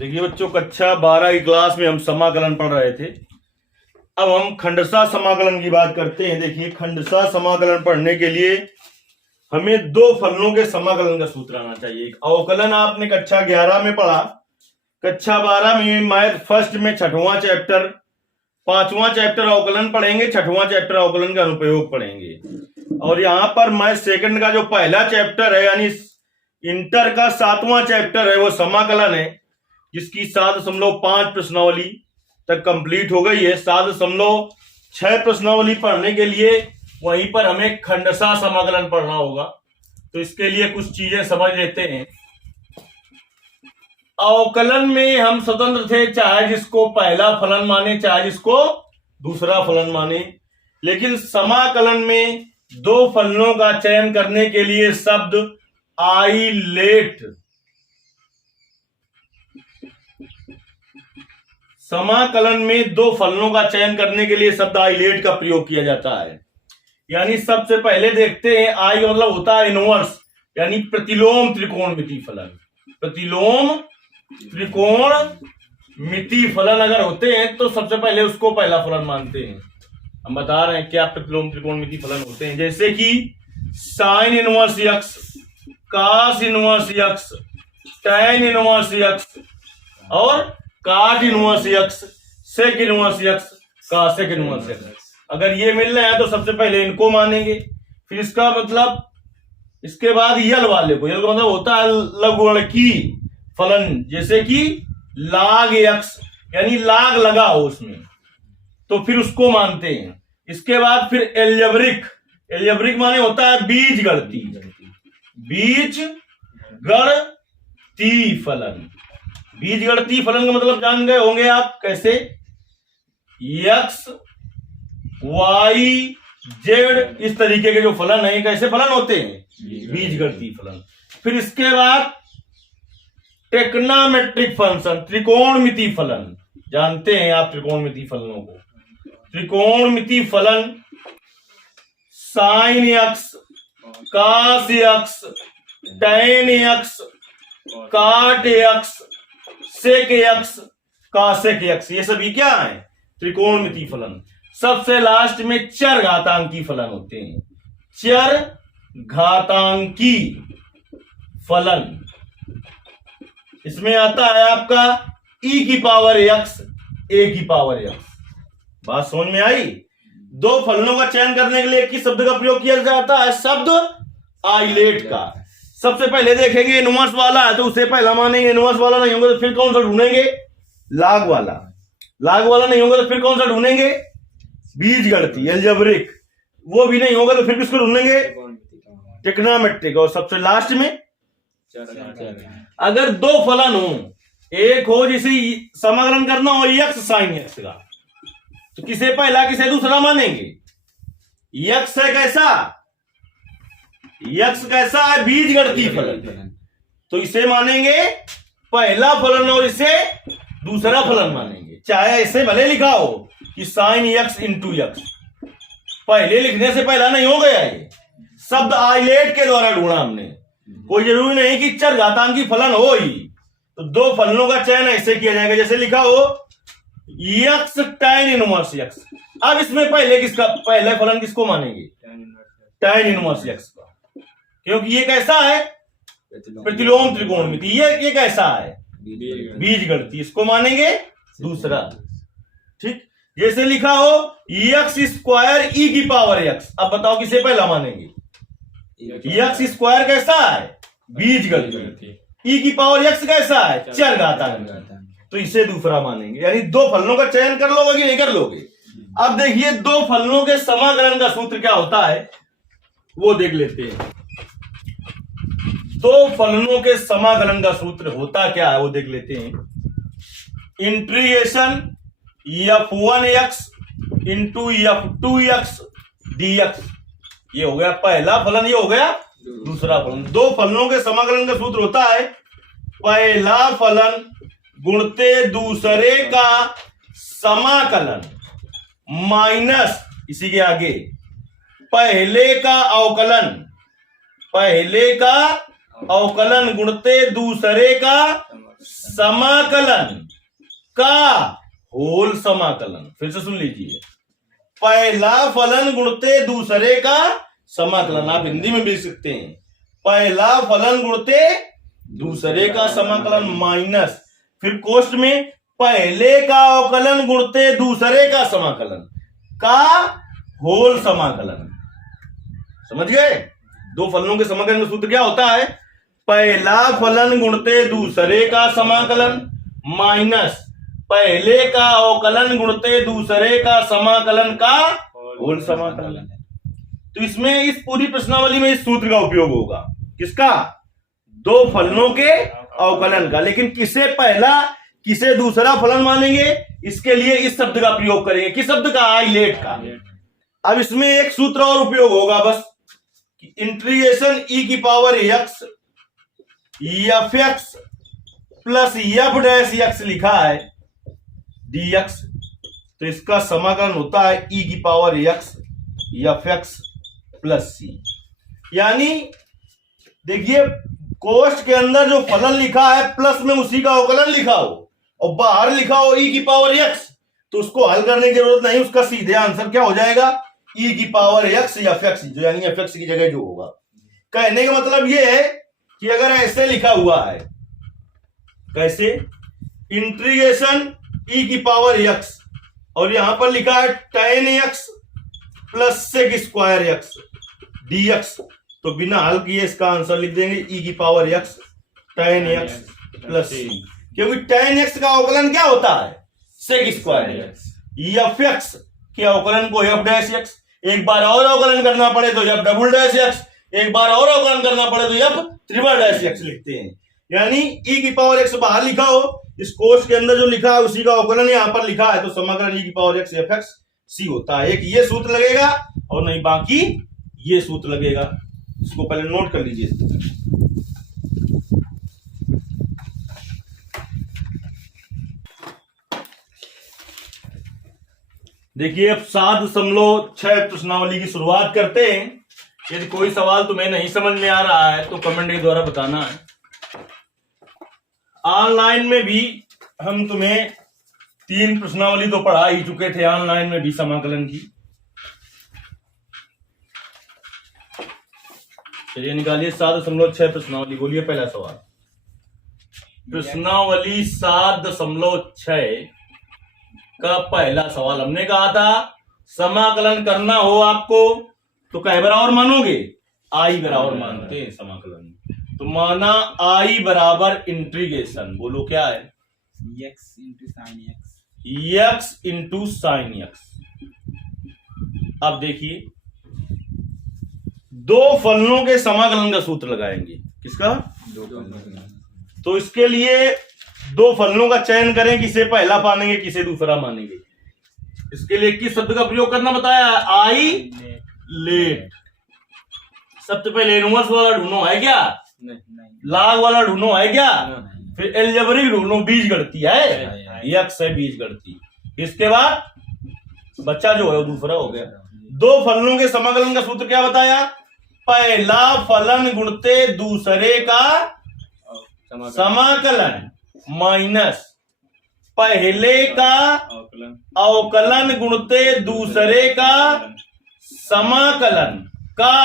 देखिए बच्चों, कक्षा 12 की क्लास में हम समाकलन पढ़ रहे थे। अब हम खंडशः समाकलन की बात करते हैं। देखिए, खंडशः समाकलन पढ़ने के लिए हमें दो फलनों के समाकलन का सूत्र आना चाहिए। अवकलन आपने कक्षा 11 में पढ़ा, कक्षा 12 में मैथ फर्स्ट में छठवां चैप्टर, पांचवां चैप्टर अवकलन पढ़ेंगे, छठवां चैप्टर अवकलन का अनुप्रयोग पढ़ेंगे। और यहाँ पर मैथ सेकंड का जो पहला चैप्टर है, यानी इंटर का 7वां चैप्टर है, वो समाकलन है, जिसकी 7.5 प्रश्नावली तक कंप्लीट हो गई है। 7.6 प्रश्नावली पढ़ने के लिए वहीं पर हमें खंडशः समाकलन पढ़ना होगा। तो इसके लिए कुछ चीजें समझ लेते हैं। अवकलन में हम स्वतंत्र थे, चाहे जिसको पहला फलन माने चाहे जिसको दूसरा फलन माने। लेकिन समाकलन में दो फलनों का चयन करने के लिए शब्द आइलेट, समाकलन में दो फलनों का चयन करने के लिए शब्द आइलेट का प्रयोग किया जाता है। यानी सबसे पहले देखते हैं, आई मतलब होता है इनवर्स, यानी प्रतिलोम त्रिकोणमिति फलन। प्रतिलोम त्रिकोणमिति फलन अगर होते हैं तो सबसे पहले उसको पहला फलन मानते हैं। हम बता रहे हैं क्या प्रतिलोम त्रिकोणमिति फलन होते हैं, जैसे कि sine inverse x, cos inverse x, tan inverse x और cot inverse x, sec inverse x, cosec inverse x. अगर ये मिल रहे हैं तो सबसे पहले इनको मानेंगे, फिर इसका मतलब इसके बाद यल वाले को। यल का मतलब होता है लघुगणकी फलन, जैसे कि लाग यक्स, यानी लाग लगा हो उसमें, तो फिर उसको मानते हैं। इसके बाद फिर एल्जेब्रिक, एल्जेब्रिक माने होता है बीज गणती, बीज गणती फलन। बीज गणती फलन का मतलब जान गए होंगे आप, कैसे? एक्स वाई जेड इस तरीके के जो फलन है, कैसे फलन होते हैं? बीज गणती फलन। फिर इसके बाद टेक्नामेट्रिक फंक्शन, त्रिकोणमिति फलन। जानते हैं आप त्रिकोणमिति फलनों को? त्रिकोणमिति फलन sine x, cos x, tan x, काट एक्स, सेक एक्स, कासेक एक्स, ये सभी क्या है? त्रिकोणमिति फलन। सबसे लास्ट में चर घातांकी फलन होते हैं। चर घातांकी फलन, इसमें आता है आपका e की पावर x, a की पावर x। बात समझ में आई? दो फलनों का चयन करने के लिए किस शब्द का प्रयोग किया जाता है? शब्द आइलेट का। सबसे पहले देखेंगे इनवर्स वाला है तो उसे पहला मानेंगे, इनवर्स वाला नहीं होगा तो फिर कौन सा ढूंढेंगे? लाग वाला। लाग वाला नहीं होगा तो फिर कौन सा ढूंढेंगे? बीज गणती, एल्जेब्रिक। वो भी नहीं होगा तो फिर किसको ढूंढेंगे? टेक्नामेट्रिक। और सबसे लास्ट में अगर दो फलन हो, एक हो जिसे समाकलन करना हो यक्स साइन यक्स का, तो किसे पहला किसे दूसरा मानेंगे? यक्स है कैसा? यक्स कैसा है? बीज गणती फलन, तो इसे मानेंगे पहला फलन और इसे दूसरा फलन मानेंगे। चाहे ऐसे भले लिखा हो कि साइन यक्स इंटू यक्स, पहले लिखने से पहला नहीं हो गया। ये शब्द आइलेट के द्वारा ढूंढा हमने। कोई जरूरी नहीं कि चर घातांकी फलन हो ही, तो दो फलनों का चयन ऐसे किया जाएगा जैसे लिखा हो यक्स टैन इनवर्स यक्स। अब इसमें पहले किसका पहला फलन किसको मानेंगे? टैन इनवर्स यक्स का, क्योंकि ये कैसा है? प्रतिलोम त्रिकोणमिति। ये कैसा है? बीज गणती, इसको मानेंगे दूसरा। ठीक, जैसे लिखा हो एक्स स्क्वायर ई की पावर एक्स। अब बताओ किसे पहला मानेंगे? एक्स स्क्वायर कैसा है? बीज गणती। ई की पावर एक्स कैसा है? चर घातांकी, तो इसे दूसरा मानेंगे। यानी दो फलनों का चयन कर लोगे कि नहीं कर लोगे? अब देखिए दो फलनों के समाकलन का सूत्र क्या होता है वो देख लेते हैं। दो फलनों के समाकलन का सूत्र होता क्या है वो देख लेते हैं। Integration f1x into f2x dx, ये हो गया पहला फलन, ये हो गया दूसरा फलन। दो फलनों के समाकलन का सूत्र होता है पहला फलन गुणते दूसरे का समाकलन माइनस इसी के आगे पहले का अवकलन, पहले का अवकलन गुणते दूसरे का समाकलन का होल समाकलन। फिर से सुन लीजिए, पहला फलन गुणते दूसरे का समाकलन। आप हिंदी में भी लिख सकते हैं, पहला फलन गुणते दूसरे का समाकलन माइनस, फिर कोष्ठ में पहले का अवकलन गुणते दूसरे का समाकलन का होल समाकलन। समझ गए? दो फलनों के समाकलन का सूत्र क्या होता है? पहला फलन गुणते दूसरे का समाकलन माइनस पहले का अवकलन गुणते दूसरे का समाकलन का होल समाकलन। तो इसमें इस पूरी प्रश्नावली में इस सूत्र का उपयोग होगा। किसका? दो फलनों के अवकलन का। लेकिन किसे पहला किसे दूसरा फलन मानेंगे, इसके लिए इस शब्द का प्रयोग करेंगे। किस शब्द का? आइलेट का। अब इसमें एक सूत्र और उपयोग होगा बस, इंटीग्रेशन ई की power x f x plus F dash x लिखा है डी एक्स, तो इसका समाकलन होता है ई की power x f x plus c. यानी देखिए, कोष्ठ के अंदर जो फलन लिखा है प्लस में उसी का अवकलन लिखा हो और बाहर लिखा हो ई की पावर एक्स, तो उसको हल करने की जरूरत नहीं, उसका सीधे आंसर क्या हो जाएगा? ई की पावर एक्स एफ एक्स, जो यानी एफ एक्स की जगह जो होगा। कहने का मतलब यह है कि अगर ऐसे लिखा हुआ है, कैसे? इंटीग्रेशन ई की पावर एक्स और यहां पर लिखा है tan x plus sec square x d x, तो बिना हल किए इसका आंसर लिख देंगे ई की power x tan x plus c, क्योंकि tan एक्स का अवकलन क्या होता है? Sec square x. F x के अवकलन को एफ डैश एक्स, एक बार और अवकलन करना पड़े तो एफ डबल डैश एक्स, एक बार और अवकलन करना पड़े तो एफ ट्रिपल डैश एक्स लिखते हैं। यानी ई की पावर एक्स बाहर लिखा हो, इस कोष्ठ के अंदर जो लिखा है उसी का अवकलन यहां पर लिखा है, तो समाकलन ई की पावर एक्स एफ एक्स सी होता है। एक ये सूत्र लगेगा और नहीं बाकी ये सूत्र लगेगा। इसको पहले नोट कर लीजिए। देखिए, अब 7.6 प्रश्नावली की शुरुआत करते हैं। यदि कोई सवाल तुम्हें नहीं समझ में आ रहा है तो कमेंट के द्वारा बताना है। ऑनलाइन में भी हम तुम्हें 3 प्रश्नावली तो पढ़ा ही चुके थे, ऑनलाइन में भी समाकलन की। चलिए निकालिए 7.6 प्रश्नावली। बोलिए पहला सवाल। प्रश्नावली 7.6 का पहला सवाल हमने कहा था, समाकलन करना हो आपको तो कई बराबर मानोगे? आई बराबर मानते हैं समाकलन। तो माना आई बराबर इंटीग्रेशन, बोलो क्या है? X into sine x, x into sine x. अब देखिए, दो फलनों के समाकलन का सूत्र लगाएंगे। किसका? तो इसके लिए दो फलनों का चयन करें, किसे पहला मानेंगे किसे दूसरा मानेंगे। इसके लिए किस शब्द का प्रयोग करना बताया? I let. सबसे पहले इनवर्स वाला ढूंढो, है क्या? नहीं लाग वाला ढूंढो, है क्या? फिर एलजेब्रिक ढूंढो, बीज गणती है, यक्स है बीज गणती। इसके बाद बच्चा जो है वो दूसरा हो गया। दो फलनों के समाकलन का सूत्र क्या बताया? पहला फलन गुणते दूसरे का समाकलन माइनस पहले का अवकलन गुणते दूसरे का समाकलन का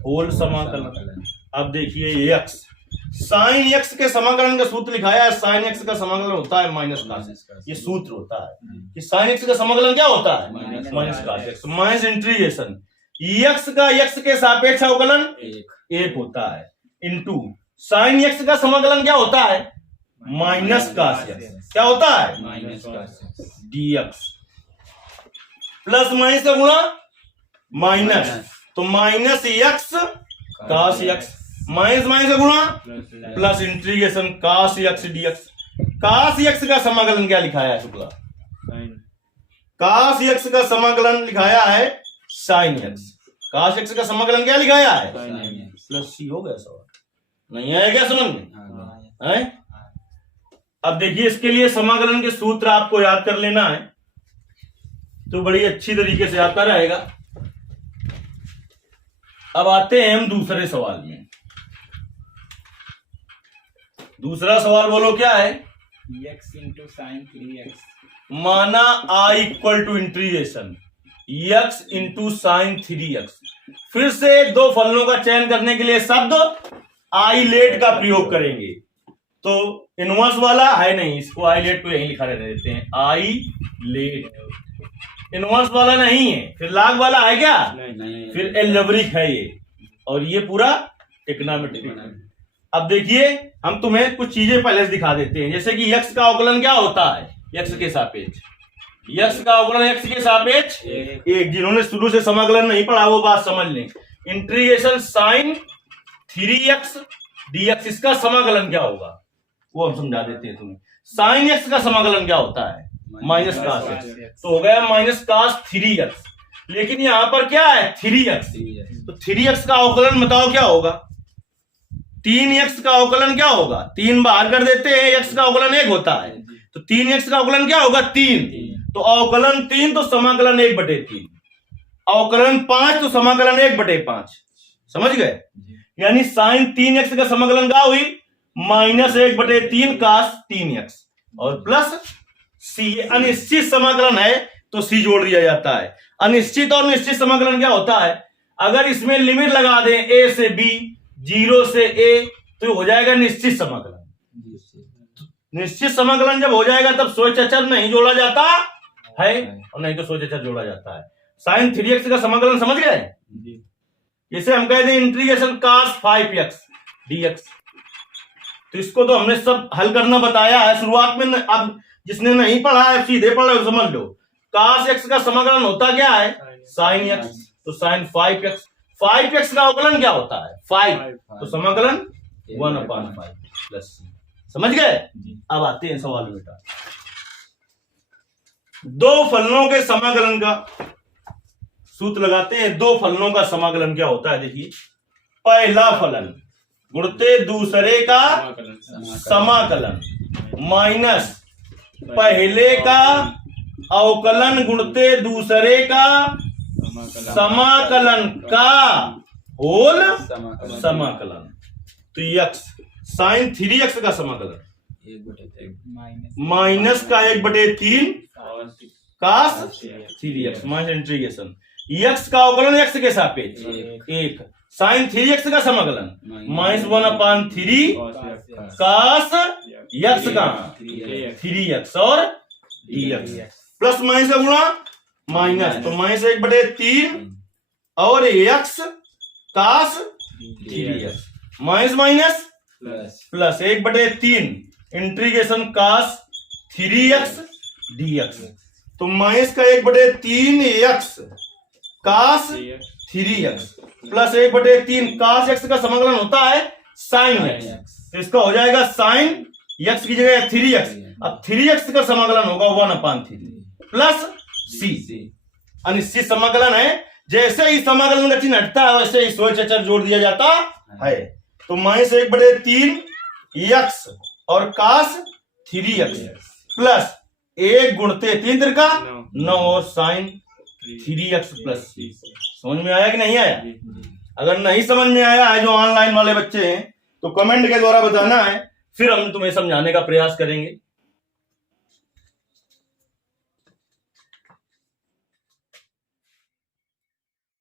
होल समाकलन। अब देखिए, एक्स साइन एक्स के समाकलन का सूत्र लिखाया है। साइन एक्स का समाकलन होता है माइनस कास एक्स। ये सूत्र होता है कि साइन एक्स का समाकलन क्या होता है? Minus cos x minus integration x का एक्स के सापेक्ष अवकलन एक होता है, इंटू साइन एक्स का समाकलन क्या होता है? Minus cos x. क्या होता है? Minus cos d x plus minus का गुणा माइनस, तो minus x cos x, minus minus का गुणा plus integration cos x d x. Cos x का समाकलन क्या लिखाया है शुक्ला? कास एक्स का समाकलन लिखाया है साइन एक्स। कास एक्स का समाकलन क्या लिखाया है? प्लस सी। हो गया सवाल? नहीं आया क्या समझ में? है? अब देखिए, इसके लिए समाकलन के सूत्र आपको याद कर लेना है, तो बड़ी अच्छी तरीके से आता रहेगा। अब आते हैं हम दूसरे सवाल में। दूसरा सवाल बोलो क्या है? x into sin 3x। माना I equal to integration x into sine 3x। फिर से दो फलनों का चयन करने के लिए शब्द आई लेट का प्रयोग करेंगे। तो इनवर्स वाला है नहीं, इसको आई लेट को यहीं लिखा रहने देते हैं, आई लेट। इनवर्स वाला नहीं है, फिर लाग वाला है क्या? नहीं। फिर एल्जेब्रिक है ये, और ये पूरा ट्रिग्नोमेट्रिक। अब देखिए हम तुम्हें कुछ चीजें पहले से दिखा देते हैं, जैसे कि x का अवकलन क्या होता है? x के सापेक्ष। x का अवकलन x के सापेक्ष एक। जिन्होंने शुरू से समाकलन नहीं पढ़ा वो बात समझ लें। इंटीग्रेशन साइन 3x dx, इसका समाकलन क्या होगा वो हम समझा देते हैं तुम्हें। साइन x का समाकलन क्या होता है? Minus cos x। तो हो गया माइनस कास 3x। लेकिन यहां पर क्या है? 3x। तो 3x का अवकलन बताओ क्या होगा? 3x का अवकलन क्या होगा? 3 बाहर कर देते हैं, x का अवकलन 1 होता है, तो 3x का अवकलन क्या होगा? 3। तो अवकलन 3 तो समाकलन 1/3। अवकलन 5 तो समाकलन 1/5। समझ गए? यानी साइन 3x का समाकलन क्या हुई? -1/3 कास 3x और प्लस c। अनिश्चित समाकलन है तो c जोड़ दिया जाता है। अनिश्चित और निश्चित समाकलन क्या होता है? अगर इसमें लिमिट लगा दें a से b, 0 से a, तो हो जाएगा निश्चित समाकलन। निश्चित समाकलन जब हो जाएगा तब सोच अचर नहीं जोड़ा जाता है, और नहीं तो सोच अचर जोड़ा जाता है। साइन 3x का समाकलन समझ गए? इसे हम कहते हैं इंटीग्रेशन cos 5x dx। तो इसको तो हमने सब हल करना बताया है शुरुआत में। अब जिसने नहीं पढ़ा है सीधे पढ़ो, समझ लो। cos x का समाकलन होता क्या है? sin x। तो sin 5x। 5x का अवकलन क्या होता है? 5। तो समाकलन 1/5 प्लस c। समझ गए? अब आते हैं सवाल बेटा। दो फलनों के समाकलन का सूत्र लगाते हैं। दो फलनों का समाकलन क्या होता है? देखिए, पहला फलन गुणते दूसरे का समाकलन माइनस पहले का अवकलन गुणते दूसरे का समाकलन का होल समाकलन। तो x साइन 3x का समाकलन माइनस का 1/3 कास 3x माइनस इंटीग्रेशन x का अवकलन x के सापेक्ष 1। साइन 3x का समाकलन -1/3 कास x का 3x और dx प्लस माइनस का गुणा माइनस, तो -1/3 और x cos 3x minus minus plus 1/3 integration cos 3x dx। तो माइनस का 1/3 x cos 3x plus 1/3 cos x का समाकलन होता है साइन x। तो इसका हो जाएगा साइन x की जगह 3x। अब 3x का समाकलन होगा 1/3 प्लस c। अनिश्चित समाकलन है, जैसे ही समाकलन का चिन्ह हटता है वैसे ही सोच अचर जोड़ दिया जाता है। तो -1/3 x और कास 3x प्लस 1 गुणते 3 का 9 और साइन 3x प्लस c। समझ में आया कि नहीं आया? अगर नहीं समझ में आया है, जो ऑनलाइन वाले बच्चे हैं, तो कमेंट के द्वारा बताना है, फिर हम तुम्हें समझाने का प्रयास करेंगे।